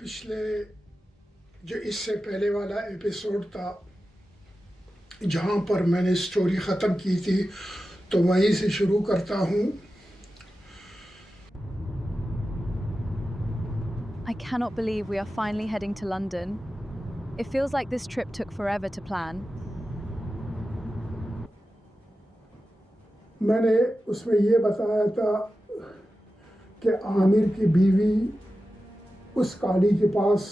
پچھلے جو اس سے پہلے والا ایپیسوڈ تھا جہاں پر میں نے سٹوری ختم کی تھی تو وہیں سے شروع کرتا ہوں. I cannot believe we are finally heading to London. It feels like this trip took forever to plan. میں نے اس میں یہ بتایا تھا کہ عامر کی بیوی اس قالی کے پاس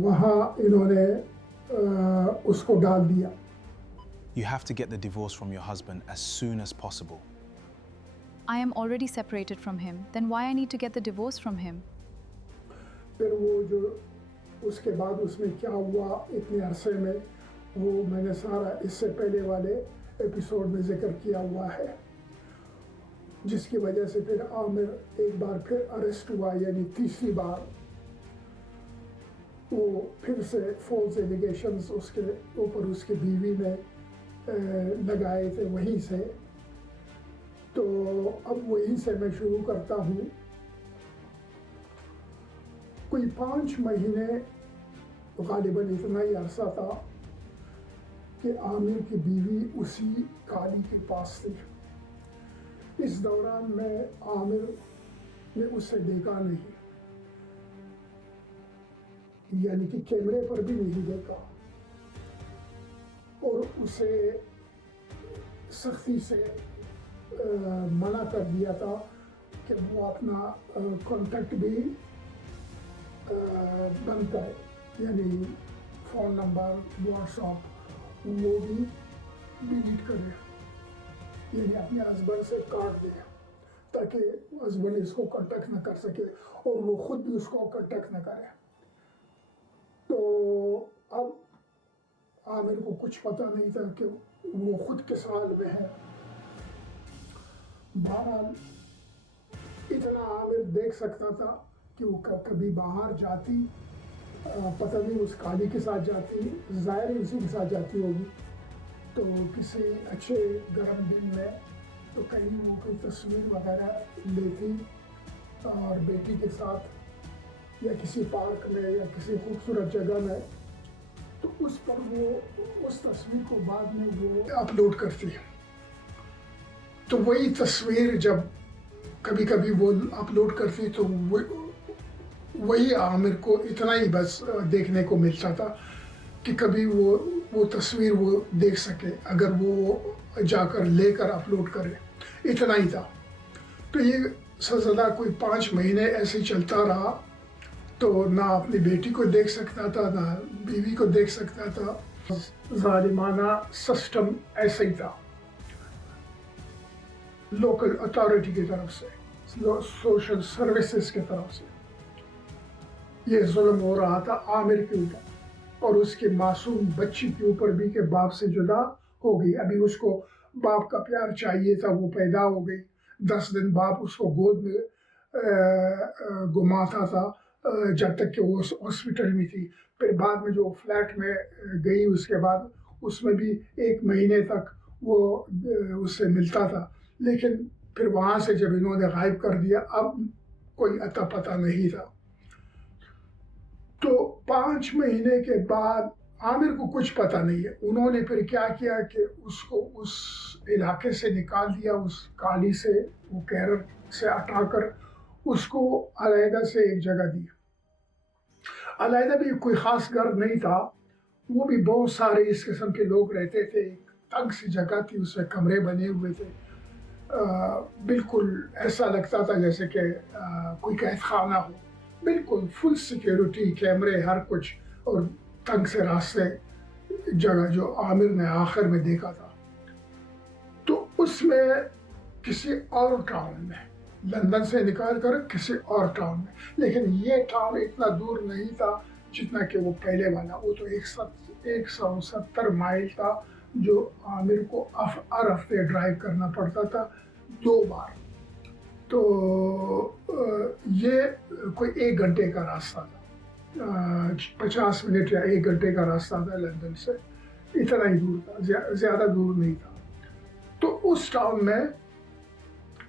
وہاں انہوں نے اس کو ڈال دیا. You have to get the divorce from your husband as soon as possible. I am already separated from him. Then why I need to get the divorce from him? پھر وہ جو اس کے بعد اس میں کیا ہوا اتنے عرصے میں وہ میں نے سارا اس سے پہلے والے ایپیسوڈ میں ذکر کیا ہوا ہے، جس کی وجہ سے پھر عامر ایک بار پھر اریسٹ ہوا، یعنی تیسری بار وہ پھر سے فالس ایلیگیشنز اس کے اوپر اس کی بیوی نے لگائے تھے وہیں سے. تو اب وہیں سے میں شروع کرتا ہوں. کوئی 5 مہینے غالباً اتنا ہی عرصہ تھا کہ عامر کی بیوی اسی قالی کے پاس تھی. اس دوران میں عامر نے اسے دیکھا نہیں، یعنی کہ کیمرے پر بھی نہیں دیکھا، اور اسے سختی سے منع کر دیا تھا کہ وہ اپنا کانٹیکٹ بھی بند کرے، یعنی فون نمبر واٹس ایپ وہ بھی ڈیلیٹ کرے، یعنی اپنے ہسبینڈ سے کاٹ دے تاکہ ہسبینڈ اس کو کانٹیکٹ نہ کر سکے اور وہ خود بھی اس کو کانٹیکٹ نہ کرے. تو اب عامر کو کچھ پتہ نہیں تھا کہ وہ خود کس حال میں ہے. بہرحال اتنا عامر دیکھ سکتا تھا کہ وہ کبھی باہر جاتی، پتہ نہیں اس قالی کے ساتھ جاتی، ظاہر اسی کے ساتھ جاتی ہوگی، تو کسی اچھے گرم دن میں تو کہیں وہ کوئی تصویر وغیرہ لیتی اور بیٹی کے ساتھ یا کسی پارک میں یا کسی خوبصورت جگہ میں، تو اس پر وہ اس تصویر کو بعد میں وہ اپلوڈ کرتی. تو وہی تصویر جب کبھی کبھی وہ اپلوڈ کرتی تو وہی عامر کو اتنا ہی بس دیکھنے کو ملتا تھا کہ کبھی وہ تصویر وہ دیکھ سکے اگر وہ جا کر لے کر اپلوڈ کرے، اتنا ہی تھا. تو یہ سلسلہ کوئی 5 مہینے ایسے چلتا رہا. تو نہ اپنی بیٹی کو دیکھ سکتا تھا نہ بیوی کو دیکھ سکتا تھا. ظالمانہ سسٹم ایسا ہی تھا لوکل اتھارٹی کی طرف سے، سوشل سروسز کی طرف سے. یہ ظلم ہو رہا تھا عامر کے اوپر اور اس کے معصوم بچی کے اوپر بھی کہ باپ سے جدا ہو گئی. ابھی اس کو باپ کا پیار چاہیے تھا، وہ پیدا ہو گئی. 10 دن باپ اس کو گود میں گھماتا تھا جب تک کہ وہ ہاسپٹل میں تھی. پھر بعد میں جو فلیٹ میں گئی اس کے بعد اس میں بھی 1 مہینے تک وہ اس سے ملتا تھا، لیکن پھر وہاں سے جب انہوں نے غائب کر دیا اب کوئی اتا پتہ نہیں تھا. تو 5 مہینے کے بعد عامر کو کچھ پتہ نہیں ہے. انہوں نے پھر کیا کیا کہ اس کو اس علاقے سے نکال دیا، اس قالی سے، وہ کیرر سے ہٹا کر اس کو علیحدہ سے ایک جگہ دی. علیحدہ بھی کوئی خاص گھر نہیں تھا، وہ بھی بہت سارے اس قسم کے لوگ رہتے تھے. ایک تنگ سی جگہ تھی، اس میں کمرے بنے ہوئے تھے. بالکل ایسا لگتا تھا جیسے کہ کوئی قید خانہ ہو. بالکل فل سیکیورٹی، کیمرے، ہر کچھ، اور تنگ سے راستے جگہ جو عامر نے آخر میں دیکھا تھا. تو اس میں کسی اور ٹاؤن میں، لندن سے نکال کر کسی اور ٹاؤن میں، لیکن یہ ٹاؤن اتنا دور نہیں تھا جتنا کہ وہ پہلے والا. وہ تو 170 مائل تھا جو عامر کو ہر ہفتے ڈرائیو کرنا پڑتا تھا 2 بار. تو یہ کوئی 1 گھنٹے کا راستہ تھا، 50 منٹ یا 1 گھنٹے کا راستہ تھا لندن سے. اتنا ہی دور تھا، زیادہ دور نہیں تھا. تو اس ٹاؤن میں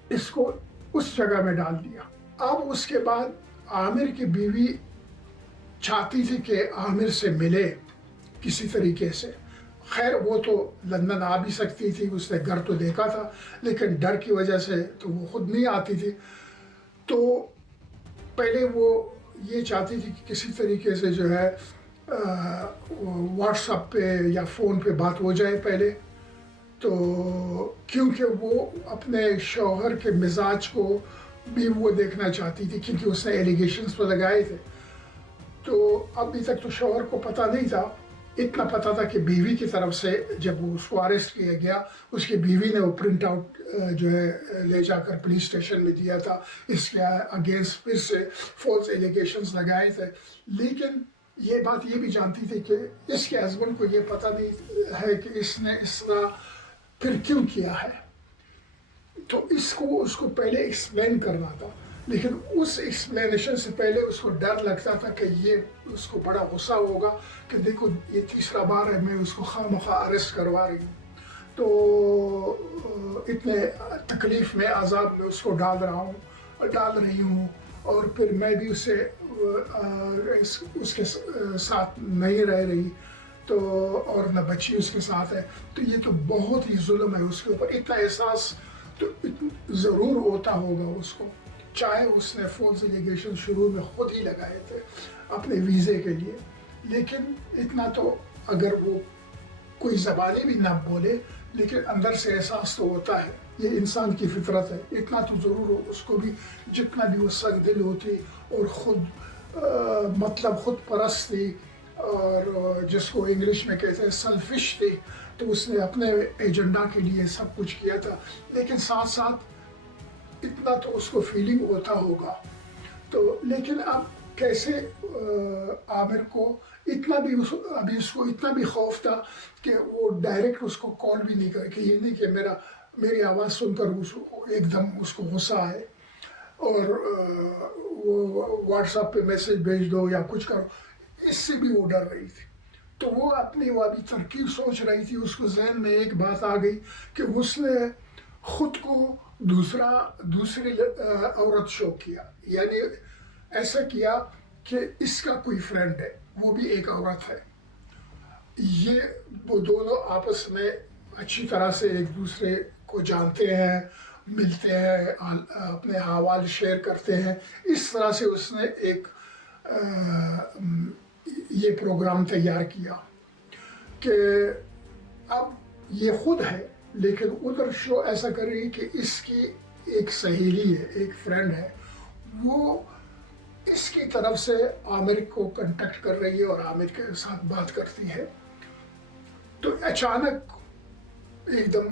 اس کو اس جگہ میں ڈال دیا. اب اس کے بعد عامر کی بیوی चाहती थी कि आमिर से मिले किसी तरीके से। खैर वो तो लंदन आ भी सकती थी, उसने घर तो देखा था, लेकिन डर की वजह से तो वो खुद नहीं आती थी। तो पहले वो ये चाहती थी कि किसी तरीके से जो है व्हाट्सएप पे या फ़ोन पे बात हो जाए पहले। तो क्योंकि वो अपने शौहर के मिजाज को भी वो देखना चाहती थी, क्योंकि उसने एलिगेशंस तो लगाए थे। तो अभी तक तो शौहर को पता नहीं था, इतना पता था कि बीवी की तरफ से जब वो उसको अरेस्ट किया गया, उसकी बीवी ने वो प्रिंट आउट जो है ले जाकर पुलिस स्टेशन में दिया था, इसके अगेंस्ट फिर से फॉल्स एलिगेशंस लगाए थे। लेकिन ये बात ये भी जानती थी कि इसके हस्बैंड को ये पता नहीं है कि इसने इस तरह फिर क्यों किया है। तो इसको उसको पहले एक्सप्लेन करना था, लेकिन उस एक्सप्लेनेशन से पहले उसको डर लगता था कि ये उसको बड़ा गुस्सा होगा कि देखो ये तीसरा बार है मैं उसको खामखा अरेस्ट करवा रही हूँ। तो इतने तकलीफ़ में अजाब में उसको डाल रही हूँ, और फिर मैं भी उसके साथ नहीं रह रही, तो और न बच्ची उसके साथ है। तो ये तो बहुत ही जुल्म है उसके ऊपर। इतना एहसास तो ज़रूर होता होगा उसको, चाहे उसने फॉल्स एलिगेशन शुरू में खुद ही लगाए थे अपने वीज़े के लिए। लेकिन इतना तो अगर वो कोई ज़बानी भी ना बोले, लेकिन अंदर से एहसास तो होता है, ये इंसान की फितरत है। इतना तो ज़रूर हो उसको भी, जितना भी वो सख्त दिल होती और ख़ुद मतलब ख़ुद परस्त थी, और जिसको इंग्लिश में कहते हैं सेल्फिश थी, तो उसने अपने एजेंडा के लिए सब कुछ किया था। लेकिन साथ साथ इतना तो उसको फीलिंग होता होगा। तो लेकिन अब कैसे आमिर को इतना भी अभी उसको इतना भी खौफ था कि वो डायरेक्ट उसको कॉल भी नहीं करे, कि ये नहीं कि मेरी आवाज़ सुनकर उसको एकदम उसको गुस्सा आए और वो व्हाट्सएप पे मैसेज भेज दो या कुछ करो। इससे भी वो डर रही थी। तो वो अपनी वो अभी तरकीब सोच रही थी। उसको जहन में एक बात आ गई कि उसने खुद को दूसरी औरत शो किया, यानी ऐसा किया कि इसका कोई फ्रेंड है, वो भी एक औरत है। ये वो दोनों आपस में अच्छी तरह से एक दूसरे को जानते हैं, मिलते हैं, अपने अहवाल शेयर करते हैं। इस तरह से उसने एक ये प्रोग्राम तैयार किया कि अब ये खुद है, लेकिन उधर शो ऐसा कर रही है कि इसकी एक सहेली है, एक फ्रेंड है, वो इसकी तरफ से आमिर को कांटेक्ट कर रही है और आमिर के साथ बात करती है। तो अचानक एकदम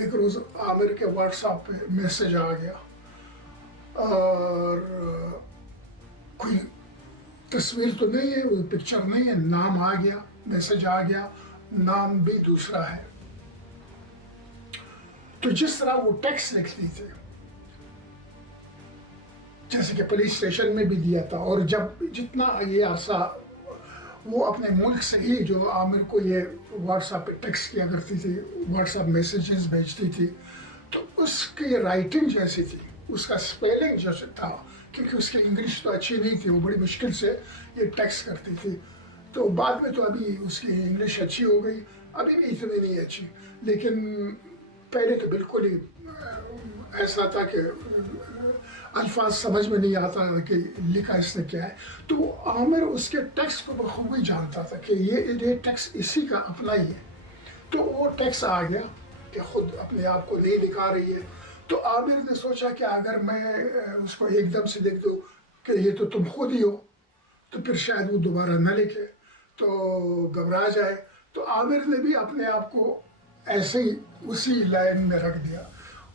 एक रोज़ आमिर के व्हाट्सएप पे मैसेज आ गया, और कोई तस्वीर तो नहीं है, वो पिक्चर नहीं है, नाम आ गया, मैसेज आ गया, नाम भी दूसरा है। तो जिस तरह वो टेक्स्ट लिखती थी, जैसे कि पुलिस स्टेशन में भी दिया था, और जब जितना ये अरसा वो अपने मुल्क से ही जो आमिर को ये व्हाट्सएप पे टेक्स्ट किया करती थी, व्हाट्सएप मैसेजेस भेजती थी, तो उसकी राइटिंग जैसी थी, उसका स्पेलिंग जैसे था, क्योंकि उसकी इंग्लिश तो अच्छी नहीं थी, वो बड़ी मुश्किल से ये टेक्स्ट करती थी। तो बाद में तो अभी उसकी इंग्लिश अच्छी हो गई, अभी भी इतनी नहीं अच्छी, लेकिन पहले तो बिल्कुल ही ऐसा था कि अल्फाज समझ में नहीं आता कि लिखा इसने क्या है। तो आमिर उसके टेक्स्ट को बखूबी जानता था कि ये टेक्स्ट इसी का अपना ही है। तो वो टेक्स्ट आ गया कि खुद अपने आप को नहीं लिखा रही है। तो आमिर ने सोचा कि अगर मैं उसको एकदम से लिख दूँ कि ये तो तुम खुद ही हो, तो फिर शायद वो दोबारा न लिखे, तो घबरा जाए। तो आमिर ने भी अपने आप को ऐसे ही उसी लाइन में रख दिया।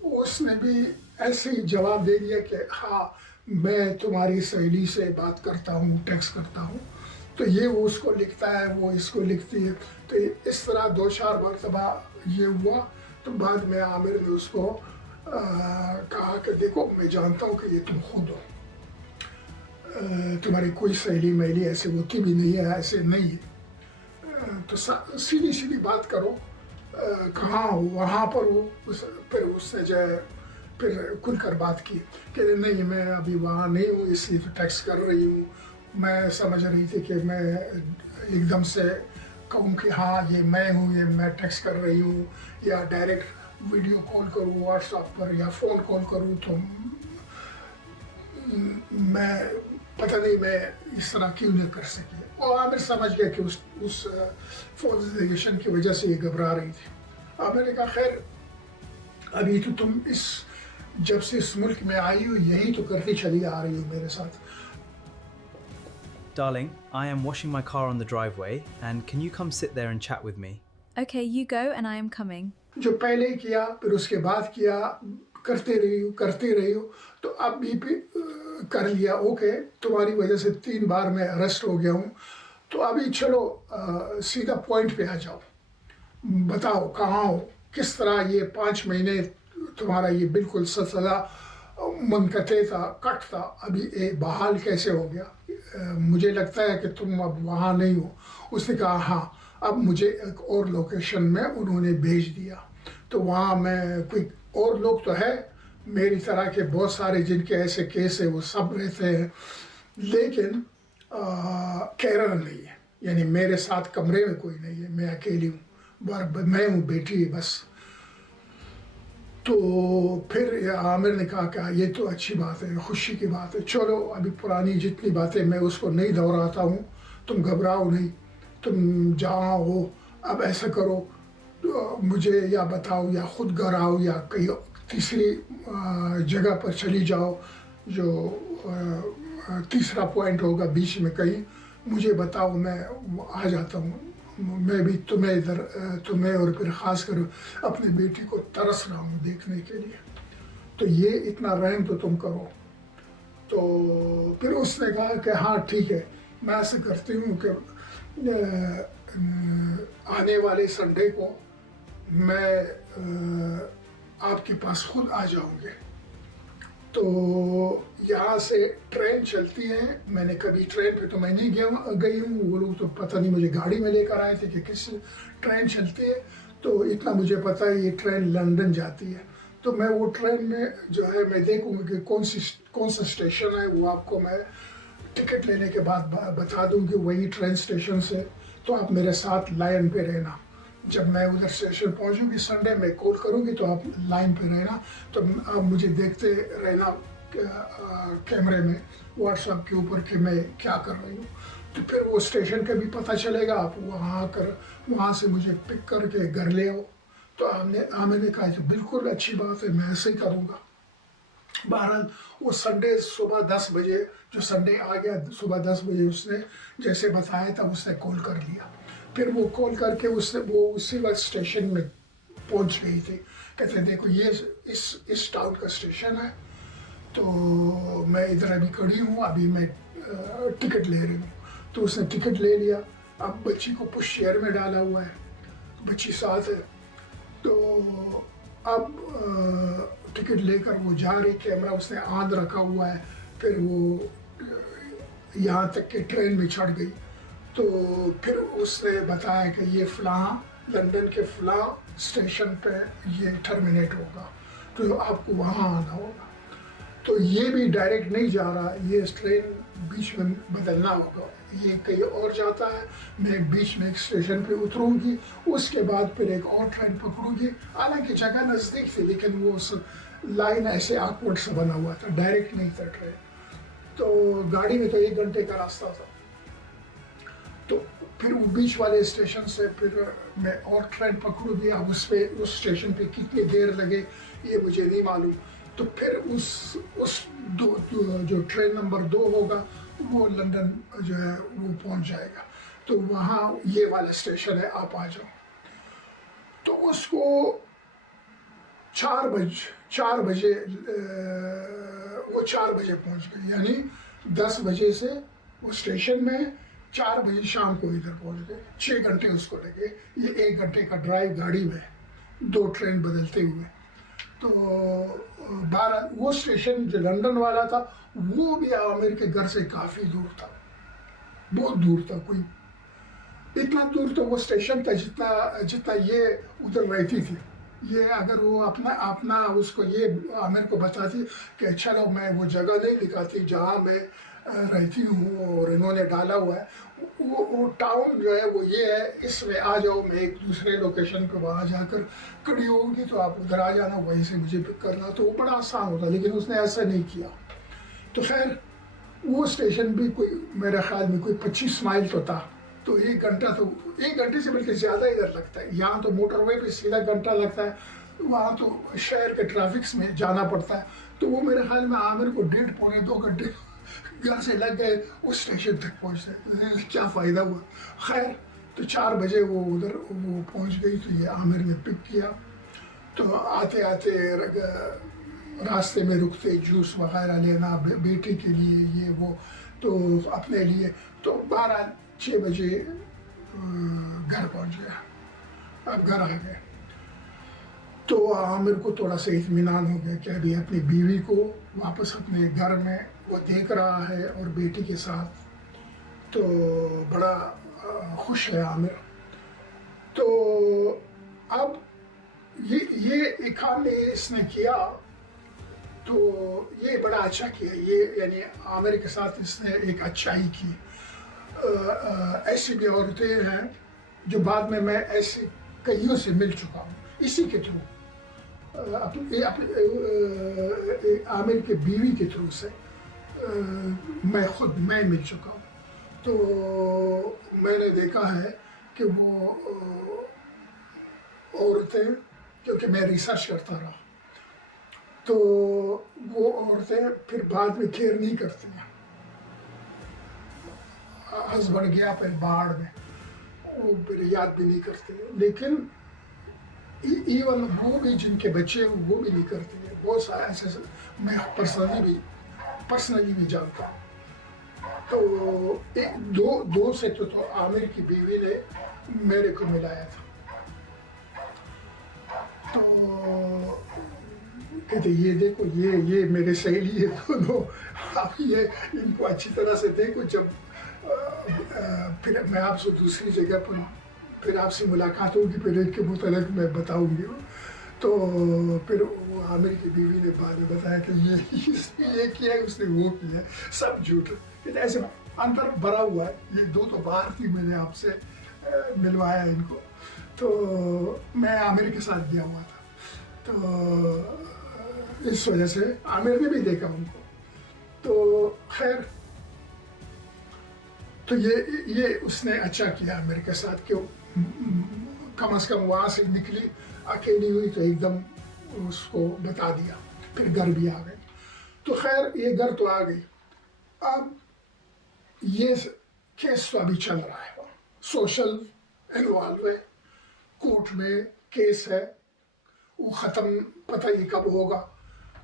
उसने भी ऐसे ही जवाब दे दिया कि हाँ, मैं तुम्हारी सहेली से बात करता हूँ, टेक्स्ट करता हूँ। तो ये वो उसको लिखता है, वो इसको लिखती है। तो इस तरह 2-4 मरतबा ये हुआ। तो बाद में आमिर ने उसको कहा कि देखो, मैं जानता हूँ कि ये तुम खुद हो, तुम्हारी कोई सहेली मेली ऐसे होती भी नहीं है, ऐसे नहीं है, तो सीधी सीधी बात करो, कहाँ हो, वहाँ पर हो। फिर उसने जो है फिर खुल कर बात की कि नहीं, मैं अभी वहाँ नहीं हूँ, इसलिए तो टेक्स्ट कर रही हूँ, मैं समझ रही थी कि मैं एकदम से कहूँ कि हाँ ये मैं हूँ, ये मैं टेक्स्ट कर रही हूँ, या डायरेक्ट वीडियो कॉल करूँ व्हाट्सएप पर या फ़ोन कॉल करूँ, तो मैं पता नहीं मैं इस तरह क्यों नहीं कर सकी। और आमिर समझ गया कि उस फोन की वजह से ये घबरा रही थी। मैंने कहा खैर अभी तो तुम जब से इस मुल्क में आई हो यही तो करती चली आ रही हो मेरे साथ। Darling, I am washing my car on the driveway, and can you come sit there and chat with me? Okay, you go and I am coming. जो पहले किया फिर उसके बाद किया, करते रही हो, तो अब भी कर लिया। ओके, तुम्हारी वजह से 3 बार मैं अरेस्ट हो गया हूँ, तो अभी चलो सीधा पॉइंट पे आ जाओ, बताओ कहाँ हो, किस तरह ये 5 महीने तुम्हारा ये बिल्कुल सिलसिला मुनक़ते था, कट था, अभी बहाल कैसे हो गया? मुझे लगता है कि तुम अब वहाँ नहीं हो। उसने कहा हाँ, अब मुझे एक और लोकेशन में उन्होंने भेज दिया, तो वहाँ मैं कोई और लोग तो है मेरी तरह के बहुत सारे जिनके ऐसे केस है, वो सब रहते हैं, लेकिन कैरर नहीं है, यानी मेरे साथ कमरे में कोई नहीं है, मैं अकेली हूँ, मैं हूँ बेटी है बस। तो फिर आमिर ने कहा कि ये तो अच्छी बात है, खुशी की बात है, चलो अभी पुरानी जितनी बातें मैं उसको नहीं दोहराता हूँ, तुम घबराओ नहीं, तुम जहाँ हो अब ऐसा करो, मुझे या बताओ या खुद घर आओ या कहीं तीसरी जगह पर चली जाओ, जो तीसरा पॉइंट होगा बीच में कहीं, मुझे बताओ, मैं आ जाता हूँ। मैं भी तुम्हें और फिर ख़ास कर अपनी बेटी को तरस रहा हूँ देखने के लिए, तो ये इतना रहम तो तुम करो। तो फिर उसने कहा कि हाँ ठीक है, मैं ऐसा करती हूँ कि आने वाले संडे को मैं आपके पास खुद आ जाऊँगी। तो यहाँ से ट्रेन चलती है, मैंने कभी ट्रेन पे तो मैं नहीं गई हूँ, वो लोग तो पता नहीं मुझे गाड़ी में लेकर आए थे कि किस ट्रेन चलती है, तो इतना मुझे पता है ये ट्रेन लंदन जाती है। तो मैं वो ट्रेन में जो है मैं देखूँगी कि कौन सा स्टेशन है, वो आपको मैं टिकट लेने के बाद बता दूँगी वही ट्रेन स्टेशन से, तो आप मेरे साथ लाइन पे रहना। जब मैं उधर स्टेशन पहुंचूंगी संडे में कॉल करूंगी तो आप लाइन पे रहना, तो आप मुझे देखते रहना कैमरे में व्हाट्सएप के ऊपर कि मैं क्या कर रही हूँ। तो फिर वो स्टेशन का भी पता चलेगा, आप वहाँ से मुझे पिक करके घर ले आओ। तो आमिर ने कहा तो बिल्कुल अच्छी बात है, मैं ऐसे ही करूँगा। बहरहाल वो संडे सुबह 10 बजे, जो संडे आ गया सुबह 10 बजे उसने जैसे बताया था उसने कॉल कर लिया। फिर वो कॉल करके वो उसी वक्त स्टेशन में पहुंच गई थी। कहते देखो ये इस टाउन का स्टेशन है, तो मैं इधर अभी खड़ी हूँ, अभी मैं टिकट ले रही हूँ। तो उसने टिकट ले लिया, अब बच्ची को पुश चेयर में डाला हुआ है, बच्ची साथ है, तो अब टिकट लेकर वो जा रही, कैमरा उसने आंध रखा हुआ है। फिर वो यहाँ तक के ट्रेन में चढ़ गई, तो फिर उसने बताया कि ये फ़लाँ लंदन के फ़लाँ स्टेशन पे ये टर्मिनेट होगा, तो आपको वहाँ आना होगा। तो ये भी डायरेक्ट नहीं जा रहा, ये ट्रेन बीच में बदलना होगा, ये कहीं और जाता है, मैं बीच में एक स्टेशन पे उतरूँगी, उसके बाद फिर एक और ट्रेन पकड़ूँगी। हालांकि जगह नज़दीक थी, लेकिन वो लाइन ऐसे ऑकवर्ड सा बना हुआ था, डायरेक्ट नहीं था ट्रेन। तो गाड़ी में तो 1 घंटे का रास्ता था। तो फिर वो बीच वाले स्टेशन से फिर मैं और ट्रेन पकड़ूँगी, अब उस स्टेशन पे कितनी देर लगे ये मुझे नहीं मालूम। तो फिर जो ट्रेन नंबर 2 होगा वो लंदन जो है वो पहुंच जाएगा, तो वहाँ ये वाला स्टेशन है, आप आ जाओ। तो उसको 4 बजे वो 4 बजे पहुंच गई, यानी 10 बजे से वो स्टेशन में, 4 बजे शाम को इधर पहुंच गए। 6 घंटे उसको लगे, ये 1 घंटे का ड्राइव गाड़ी में, 2 ट्रेन बदलते हुए। तो 12 वो स्टेशन जो लंदन वाला था वो भी आमिर के घर से काफ़ी दूर था, बहुत दूर था, कोई इतना दूर तो वो स्टेशन था जितना ये उधर रहती थी। ये अगर वो अपना उसको ये आमिर को बताती कि चलो मैं वो जगह नहीं दिखाती जहाँ मैं रहती हूँ और इन्होंने डाला हुआ है, वो टाउन जो है वो ये है, इसमें आ जाओ, मैं एक दूसरे लोकेशन पे वहाँ जाकर खड़ी होगी तो आप उधर आ जाना, वहीं से मुझे पिक करना, तो वो बड़ा आसान होता, लेकिन उसने ऐसा नहीं किया। तो खैर वो स्टेशन भी कोई मेरे ख्याल में कोई 25 माइल तो था, तो 1 घंटा, तो 1 घंटे से बल्कि ज़्यादा इधर लगता है। यहाँ तो मोटरवे पे सीधा घंटा लगता है, वहाँ तो शहर के ट्रैफिक्स में जाना पड़ता है। तो वो मेरे ख्याल में आमिर को 1.5-2 घंटे घर से लग गए उस स्टेशन तक पहुँचने। क्या फ़ायदा हुआ। खैर तो 4 बजे वो उधर वो पहुँच गई, तो ये आमिर ने पिक किया। तो आते आते रास्ते में रुकते, जूस वगैरह लेना बेटे के लिए, ये वो, तो अपने लिए, तो 12-6 बजे घर पहुँच गया। अब घर आ गए तो आमिर को थोड़ा सा इत्मीनान हो गया कि अभी अपनी बीवी को वापस अपने घर में वो देख रहा है और बेटी के साथ, तो बड़ा खुश है आमिर। तो अब ये एक काम ने इसने किया, तो ये बड़ा अच्छा किया, ये यानी आमिर के साथ इसने एक अच्छाई की। ऐसी भी औरतें हैं जो बाद में मैं ऐसे कईयों से मिल चुका हूँ इसी के थ्रू, आमिर के बीवी के थ्रू से मैं मिल चुका हूँ। तो मैंने देखा है कि वो औरतें, क्योंकि मैं रिसर्च करता रहा, तो वो औरतें फिर बाद में केयर नहीं करती हैं। हस्बैंड गया फिर बाढ़ में, वो फिर याद भी नहीं करते, लेकिन इवन वो भी जिनके बच्चे हैं वो भी नहीं करते हैं। बहुत सारे ऐसे मैं पर्सनली भी जानता हूँ। तो दो से तो आमिर की बीवी ने मेरे को मिलाया था। तो कहते ये देखो, ये मेरे सहेली है दोनों, आप ये इनको अच्छी तरह से देखो, जब फिर मैं आपसे दूसरी जगह पर फिर आपसे मुलाकात होगी, फिर एक के मुतालिक मैं बताऊंगी। तो फिर वो आमिर की बीवी ने बाद में बताया कि इसने ये किया, उसने वो किया, सब झूठ। ऐसे अंदर भरा हुआ है। ये दो तो बाहर थी, मैंने आपसे मिलवाया इनको। तो मैं आमिर के साथ गया हुआ था, तो इस वजह से आमिर ने भी देखा उनको। तो खैर, तो ये उसने अच्छा किया मेरे के साथ, कि कम से कम वहाँ से निकली अकेली हुई तो एकदम उसको बता दिया, फिर घर भी आ गई। तो खैर ये घर तो आ गई। अब ये केस तो अभी चल रहा है, सोशल इन्वॉल्व है, कोर्ट में केस है, वो ख़त्म पता ही कब होगा,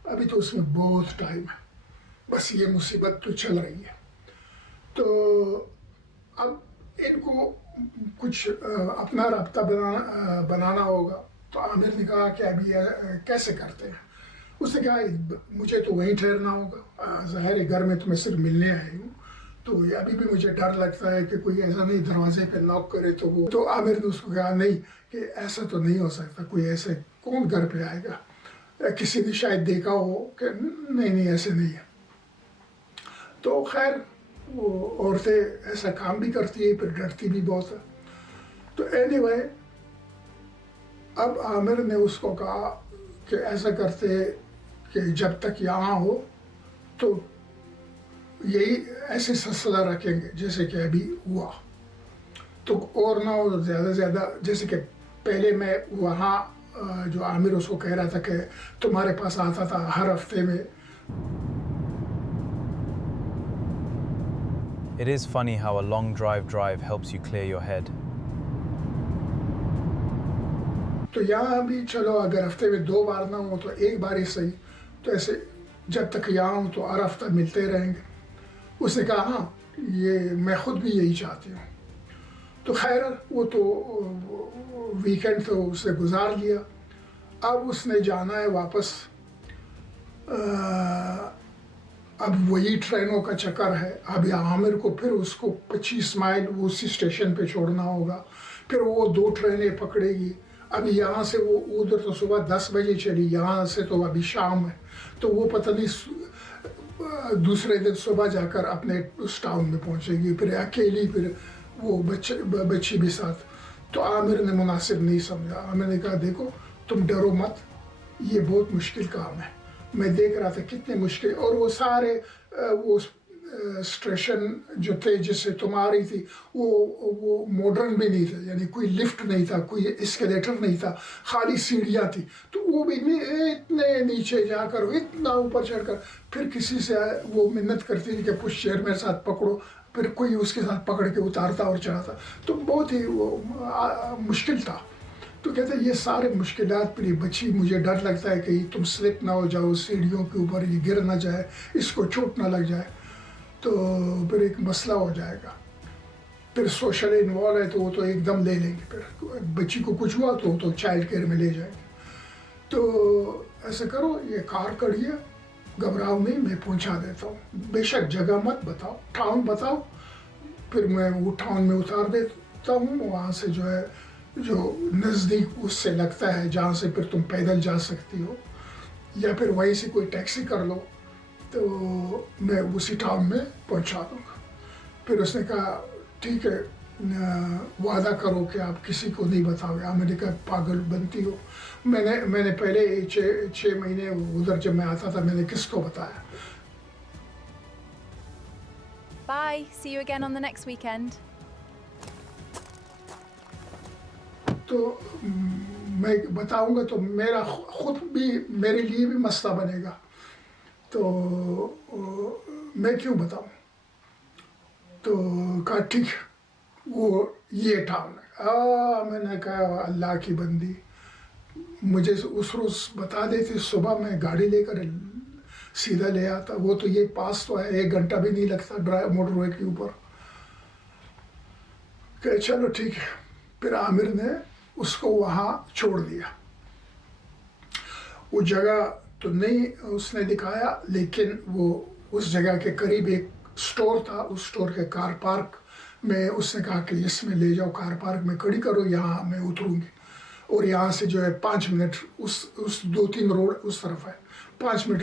अभी तो उसमें बहुत टाइम है। बस ये मुसीबत तो चल रही है। तो अब इनको कुछ अपना राब्ता बनाना होगा। तो आमिर ने कहा कि अभी कैसे करते हैं। उसने कहा मुझे तो वहीं ठहरना होगा, ज़ाहिर है घर में तो मैं सिर्फ मिलने आई हूँ, तो अभी भी मुझे डर लगता है कि कोई ऐसा नहीं दरवाजे पे नॉक करे तो वो। तो आमिर ने उसको कहा नहीं, कि ऐसा तो नहीं हो सकता, कोई ऐसे कौन घर पे आएगा, किसी ने शायद देखा हो कि नहीं ऐसे नहीं है। तो खैर वो औरतें ऐसा काम भी करती है, फिर डरती भी बहुत है। तो एनीवे, अब आमिर ने उसको कहा कि ऐसा करते कि जब तक यहाँ हो तो यही ऐसे सिलसिला रखेंगे जैसे कि अभी हुआ, तो और ना हो तो ज़्यादा से ज़्यादा, जैसे कि पहले मैं वहाँ जो आमिर उसको कह रहा था कि तुम्हारे पास आता था हर हफ्ते में। It is funny how a long drive helps you clear your head. तो यहाँ भी चलो, अगर हफ्ते में 2 बार ना हो तो 1 बार ही सही, तो ऐसे जब तक यहाँ हूँ तो हर हफ्ता मिलते रहेंगे। उसने कहा हाँ, ये मैं खुद भी यही चाहती हूँ। तो खैर वो तो वीकेंड तो उसने गुजार लिया। अब उसने जाना है वापस, अब वही ट्रेनों का चक्कर है। अब आमिर को फिर उसको 25 माइल उसी स्टेशन पे छोड़ना होगा, फिर वो 2 ट्रेनें पकड़ेगी। अभी यहाँ से वो उधर तो सुबह 10 बजे चली, यहाँ से तो अभी शाम है, तो वो पता नहीं दूसरे दिन सुबह जाकर अपने उस टाउन में पहुंचेगी, फिर अकेली, फिर वो बच्ची भी साथ। तो आमिर ने मुनासिब नहीं समझा। आमिर ने कहा देखो तुम डरो मत, ये बहुत मुश्किल काम है, मैं देख रहा था कितने मुश्किल, और वो सारे वो स्टेशन जो थे जिससे तुम आ रही थी वो मॉडर्न भी नहीं थे, यानी कोई लिफ्ट नहीं था, कोई एस्केलेटर नहीं था, खाली सीढ़ियाँ थी। तो वो भी इतने नीचे जाकर इतना ऊपर चढ़कर फिर किसी से वो मिन्नत करती थी कि पुश चेयर मेरे साथ पकड़ो, फिर कोई उसके साथ पकड़ के उतारता और चढ़ाता। तो बहुत ही वो मुश्किल था। तो कहते ये सारे मुश्किलात पर ये बच्ची, मुझे डर लगता है कि तुम स्लिप ना हो जाओ सीढ़ियों के ऊपर, ये गिर ना जाए, इसको चोट ना लग जाए, तो फिर एक मसला हो जाएगा। फिर सोशल इन्वॉल्व है तो वो तो एकदम ले लेंगे, फिर बच्ची को कुछ हुआ तो वो तो चाइल्ड केयर में ले जाएंगे। तो ऐसे करो, ये कार करिए, घबराओ नहीं, मैं पहुंचा देता हूँ, बेशक जगह मत बताओ, टाउन बताओ, फिर मैं वो टाउन में उतार देता हूँ। वहाँ से जो है जो नज़दीक उससे लगता है जहाँ से फिर तुम पैदल जा सकती हो, या फिर वहीं से कोई टैक्सी कर लो, तो मैं उसी टाउन में पहुंचा दूँगा। फिर उसने कहा ठीक है, वादा करो कि आप किसी को नहीं बताओगे। मैंने कहा पागल बनती हो, मैंने पहले 6 महीने उधर जब मैं आता था मैंने किसको बताया। Bye. See you again on the next weekend. तो मैं बताऊंगा तो मेरा खुद भी, मेरे लिए भी मसला बनेगा, तो मैं क्यों बताऊं। तो कहा ठीक है, वो ये टाउन है। मैंने कहा अल्लाह की बंदी, मुझे उस रोज़ बता देते, सुबह मैं गाड़ी लेकर सीधा ले आता। वो तो ये पास तो है, 1 घंटा भी नहीं लगता मोटरवे के ऊपर। कहे चलो ठीक है। फिर आमिर ने उसको वहाँ छोड़ दिया। वो जगह तो नहीं उसने दिखाया, लेकिन वो उस जगह के करीब एक स्टोर था, उस स्टोर के कार पार्क में उसने कहा कि इसमें ले जाओ, कार पार्क में खड़ी करो, यहाँ मैं उतरूँगी, और यहाँ से जो है 5 मिनट उस 2-3 रोड उस तरफ है, 5 मिनट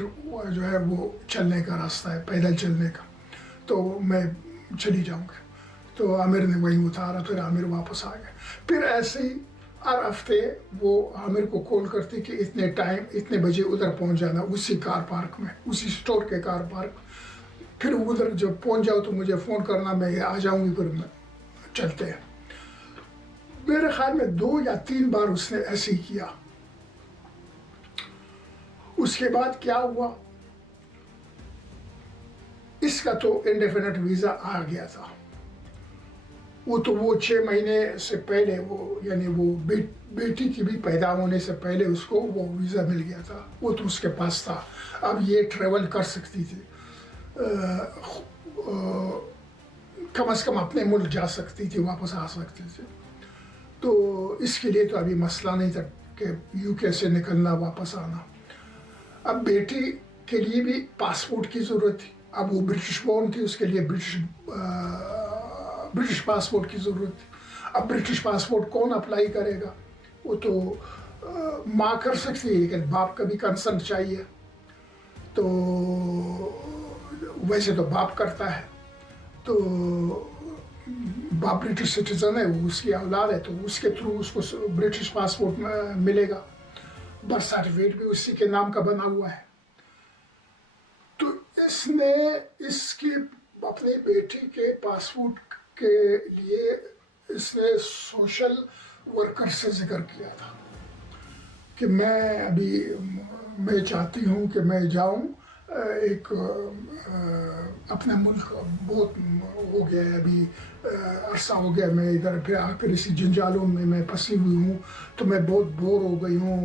जो है वो चलने का रास्ता है, पैदल चलने का, तो मैं चली जाऊँगी। तो आमिर ने वहीं उतारा, फिर आमिर वापस आ गया। फिर ऐसे ही हर हफ्ते वो आमिर को कॉल करती कि इतने बजे उधर पहुंच जाना, उसी कार पार्क में, उसी स्टोर के कार पार्क। फिर उधर जब पहुंच जाओ तो मुझे फ़ोन करना, मैं आ जाऊंगी, फिर चलते हैं। मेरे ख्याल में 2 या 3 बार उसने ऐसे ही किया। उसके बाद क्या हुआ, इसका तो इंडेफिनिट वीज़ा आ गया था। वो 6 महीने से पहले, वो यानी वो बेटी की भी पैदा होने से पहले उसको वो वीज़ा मिल गया था, वो तो उसके पास था। अब ये ट्रेवल कर सकती थी, कम से कम अपने मुल्क जा सकती थी, वापस आ सकती थी। तो इसके लिए तो अभी मसला नहीं था कि यूके से निकलना, वापस आना। अब बेटी के लिए भी पासपोर्ट की ज़रूरत थी। अब वो ब्रिटिश बोर्न थी, उसके लिए ब्रिटिश पासपोर्ट की ज़रूरत थी। अब ब्रिटिश पासपोर्ट कौन अप्लाई करेगा, वो तो माँ कर सकती है, लेकिन बाप का भी कंसर्न चाहिए। तो वैसे तो बाप करता है, तो बाप ब्रिटिश सिटीज़न है, वो उसकी औलाद है, तो उसके थ्रू उसको ब्रिटिश पासपोर्ट मिलेगा। बर्थ सर्टिफिकेट भी उसी के नाम का बना हुआ है। तो इसने इसकी अपनी बेटी के पासपोर्ट के लिए इसने सोशल वर्कर से जिक्र किया था कि मैं चाहती हूँ कि मैं जाऊँ, एक अपना मुल्क बहुत हो गया है, अभी अरसा हो गया मैं इधर, फिर आकर इसी जंजालों में मैं फंसी हुई हूँ, तो मैं बहुत बोर हो गई हूँ।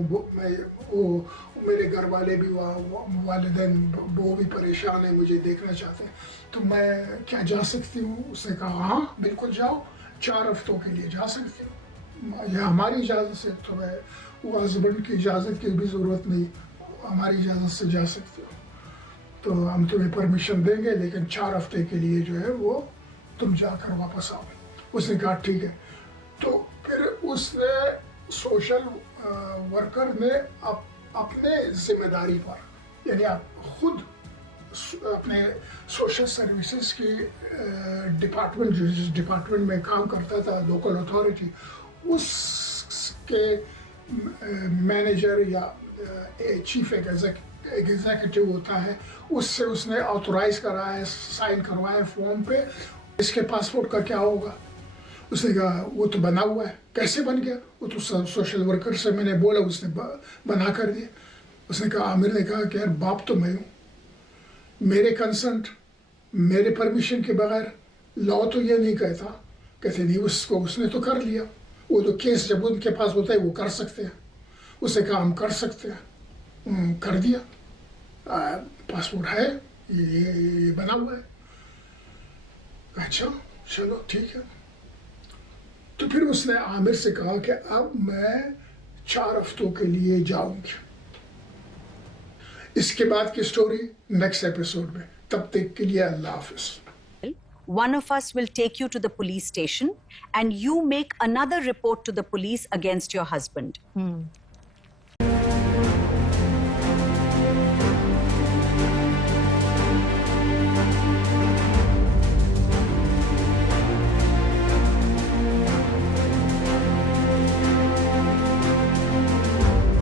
मेरे घर वाले भी, वालिदैन वो भी परेशान है, मुझे देखना चाहते हैं, तो मैं क्या जा सकती हूँ। उसने कहा हाँ बिल्कुल जाओ, 4 हफ्तों के लिए जा सकती हूँ, यह हमारी इजाज़त से, तो मैं वो हस्बैंड की इजाज़त की भी ज़रूरत नहीं, हमारी इजाज़त से जा सकती हो, तो हम तुम्हें परमिशन देंगे, लेकिन 4 हफ्ते के लिए जो है वो तुम जाकर वापस आओ। उसने कहा ठीक है। तो फिर उसने सोशल वर्कर ने अपने जिम्मेदारी पर, यानी आप खुद अपने सोशल सर्विसेज की डिपार्टमेंट, जिस डिपार्टमेंट में काम करता था, लोकल अथॉरिटी, उसके मैनेजर या चीफ एग्जीक्यूटिव होता है, उससे उसने ऑथोराइज करा है, साइन करवाए फॉर्म पे। इसके पासपोर्ट का क्या होगा? उसने कहा वो तो बना हुआ है। कैसे बन गया? वो तो सोशल वर्कर से मैंने बोला, उसने बना कर दिया। उसने कहा, आमिर ने कहा कि यार बाप तो मैं हूँ, मेरे कंसेंट, मेरे परमिशन के बगैर लॉ तो ये नहीं कहता। कहते नहीं, उसको उसने तो कर लिया। वो तो केस जब उनके पास होता है वो कर सकते हैं। उसने कहा हम कर सकते हैं, कर दिया। पासपोर्ट है, ये बना हुआ है। अच्छा चलो ठीक है। तो फिर उसने आमिर से कहा कि अब मैं 4 हफ्तों के लिए जाऊंगी। इसके बाद की स्टोरी नेक्स्ट एपिसोड में। तब तक के लिए अल्लाह हाफिज। One of us will take you to the police station and you make another report to the police against your husband.